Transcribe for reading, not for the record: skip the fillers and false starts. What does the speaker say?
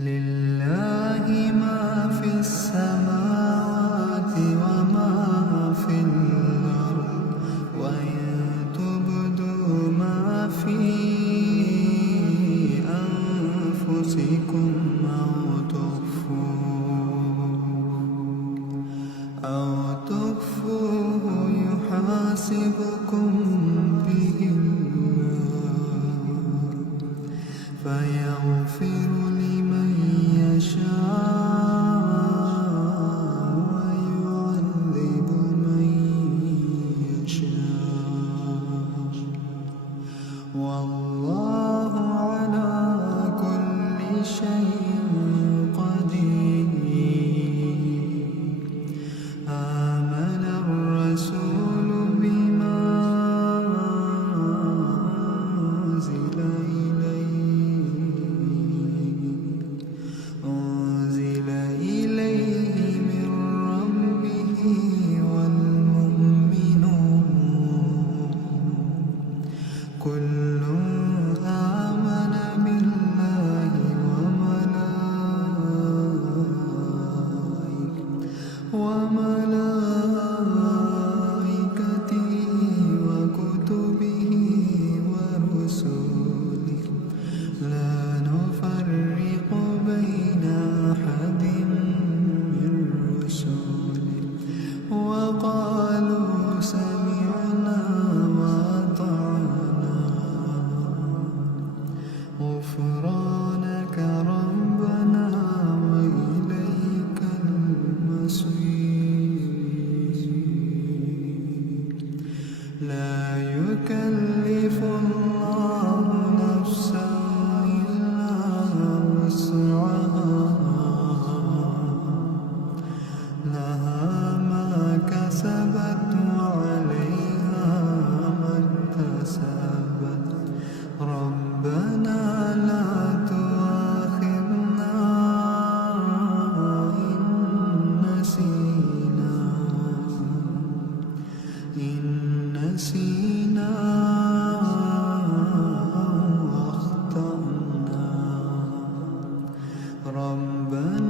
لله ما في السماوات وما في الأرض وإن تبدوا ما في أنفسكم أو تخفوه يحاسبكم به الله فيغفر لمن يشاء ويعذب من يشاء والله على كل شيء قدير. آمن الرسول بما أنزل إليه من ربه والمؤمنون كل آمن بالله وملائكته وكتبه ورسله لا نفرق بين أحد من رسله وقالوا سمعنا وأطعنا غفرانك ربنا وإليك المصير. لا يكلف الله نفسا إلا وسعها لها ما كسبت وعليها ما اكتسبت ربنا لا تؤاخذنا إن نسينا أو أخطأنا ربنا